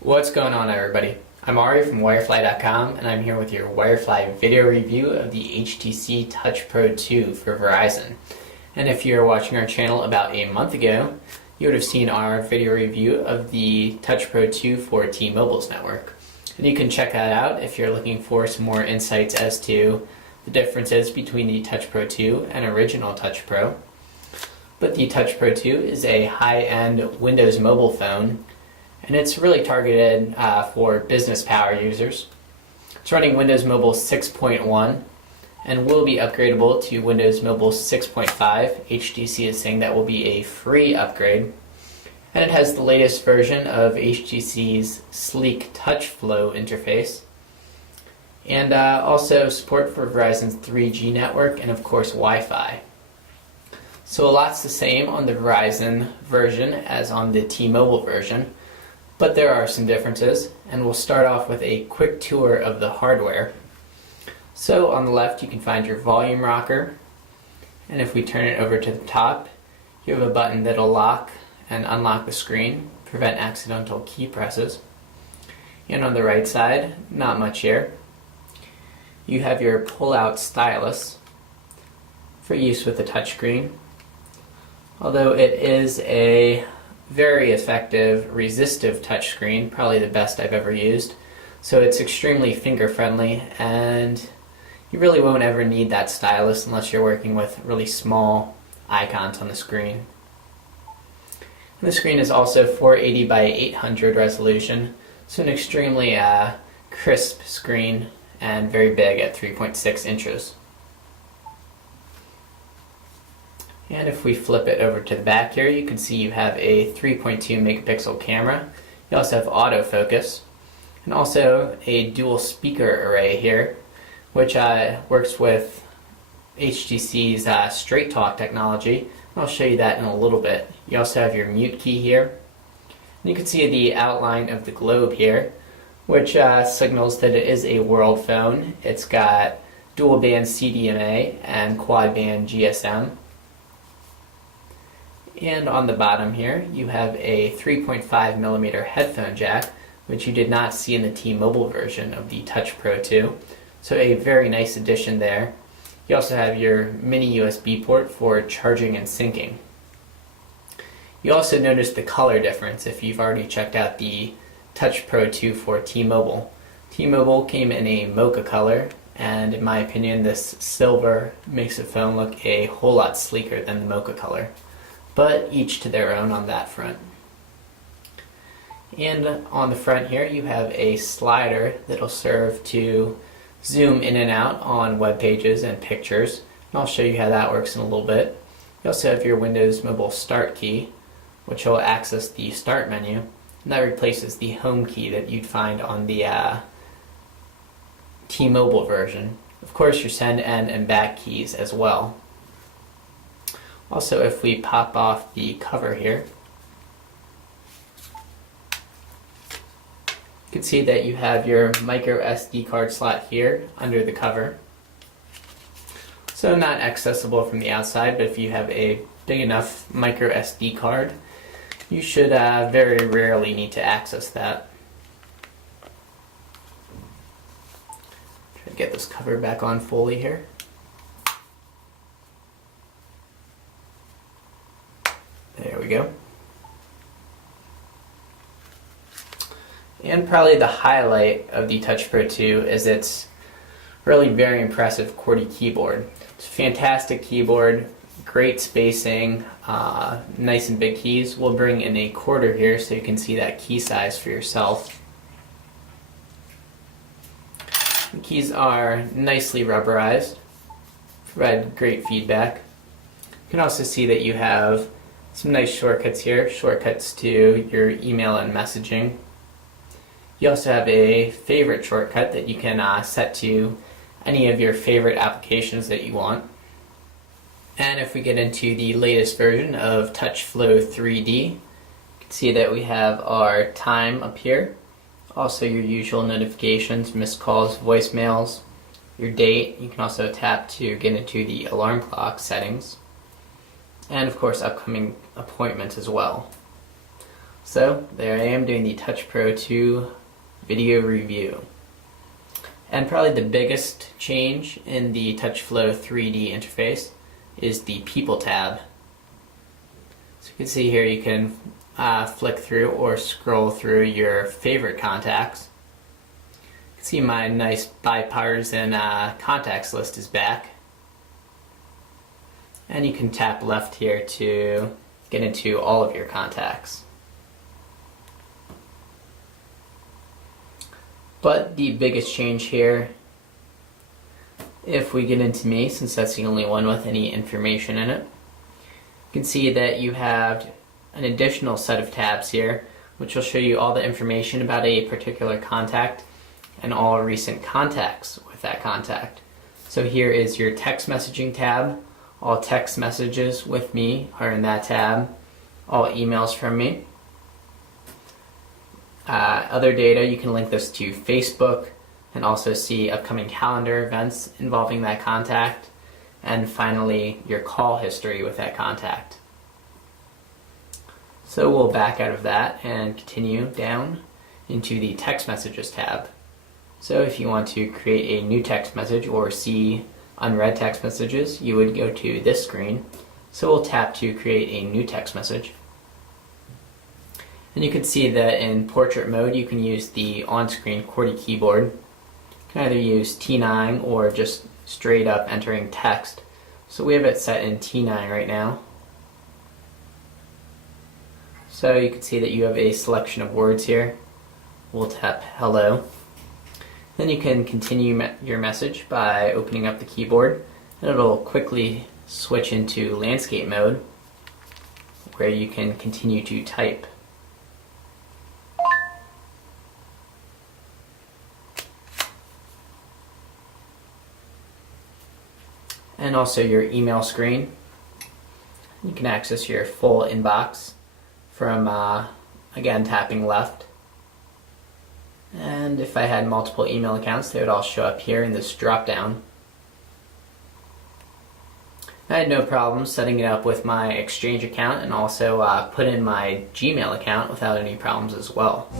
What's going on, everybody? I'm Ari from Wirefly.com, and I'm here with your Wirefly video review of the HTC Touch Pro 2 for Verizon. And if you're watching our channel about a month ago, you would have seen our video review of the Touch Pro 2 for T-Mobile's network. And you can check that out if you're looking for some more insights as to the differences between the Touch Pro 2 and original Touch Pro. But the Touch Pro 2 is a high-end Windows mobile phone, and it's really targeted for business power users. It's running Windows Mobile 6.1 and will be upgradable to Windows Mobile 6.5. HTC is saying that will be a free upgrade. And it has the latest version of HTC's sleek Touch Flow interface. And also support for Verizon's 3G network and of course Wi-Fi. So a lot's the same on the Verizon version as on the T-Mobile version, but there are some differences, and we'll start off with a quick tour of the hardware. So on the left you can find your volume rocker, and if we turn it over to the top, you have a button that'll lock and unlock the screen, prevent accidental key presses. And on the right side, not much here. You have your pull-out stylus for use with the touchscreen, although it is a very effective resistive touchscreen, probably the best I've ever used. So it's extremely finger friendly, and you really won't ever need that stylus unless you're working with really small icons on the screen. And the screen is also 480 by 800 resolution, so an extremely crisp screen and very big at 3.6 inches. And if we flip it over to the back here, you can see you have a 3.2 megapixel camera. You also have autofocus, and also a dual speaker array here, which works with HTC's Straight Talk technology. I'll show you that in a little bit. You also have your mute key here. And you can see the outline of the globe here, which signals that it is a world phone. It's got dual band CDMA and quad band GSM. And on the bottom here, you have a 3.5mm headphone jack, which you did not see in the T-Mobile version of the Touch Pro 2. So a very nice addition there. You also have your mini USB port for charging and syncing. You also notice the color difference if you've already checked out the Touch Pro 2 for T-Mobile. T-Mobile came in a mocha color, and in my opinion this silver makes the phone look a whole lot sleeker than the mocha color. But each to their own on that front. And on the front here you have a slider that'll serve to zoom in and out on web pages and pictures. And I'll show you how that works in a little bit. You also have your Windows Mobile Start key, which will access the Start menu, and that replaces the Home key that you'd find on the T-Mobile version. Of course, your Send, End, and Back keys as well. Also, if we pop off the cover here, you can see that you have your micro SD card slot here under the cover. So not accessible from the outside, but if you have a big enough micro SD card, you should very rarely need to access that. Try to get this cover back on fully here. There we go. And probably the highlight of the Touch Pro 2 is its really very impressive QWERTY keyboard. It's a fantastic keyboard, great spacing, nice and big keys. We'll bring in a quarter here so you can see that key size for yourself. The keys are nicely rubberized, provide great feedback. You can also see that you have some nice shortcuts here, shortcuts to your email and messaging. You also have a favorite shortcut that you can set to any of your favorite applications that you want. And if we get into the latest version of Touch Flow 3D, you can see that we have our time up here, also your usual notifications, missed calls, voicemails, your date. You can also tap to get into the alarm clock settings, and of course upcoming appointments as well. So there I am doing the Touch Pro 2 video review. And probably the biggest change in the TouchFlow 3D interface is the People tab. So you can see here you can flick through or scroll through your favorite contacts. You can see my nice bipartisan contacts list is back. And you can tap left here to get into all of your contacts. But the biggest change here, if we get into me, since that's the only one with any information in it, you can see that you have an additional set of tabs here, which will show you all the information about a particular contact and all recent contacts with that contact. So here is your text messaging tab. All text messages with me are in that tab. All emails from me. Other data, you can link this to Facebook and also see upcoming calendar events involving that contact. And finally, your call history with that contact. So we'll back out of that and continue down into the text messages tab. So if you want to create a new text message or see unread text messages, you would go to this screen. So we'll tap to create a new text message. And you can see that in portrait mode you can use the on-screen QWERTY keyboard. You can either use T9 or just straight up entering text. So we have it set in T9 right now. So you can see that you have a selection of words here. We'll tap hello. Then you can continue your message by opening up the keyboard, and it'll quickly switch into landscape mode where you can continue to type. And also your email screen. You can access your full inbox from, again, tapping left. And if I had multiple email accounts, they would all show up here in this drop down. I had no problem setting it up with my Exchange account and also put in my Gmail account without any problems as well.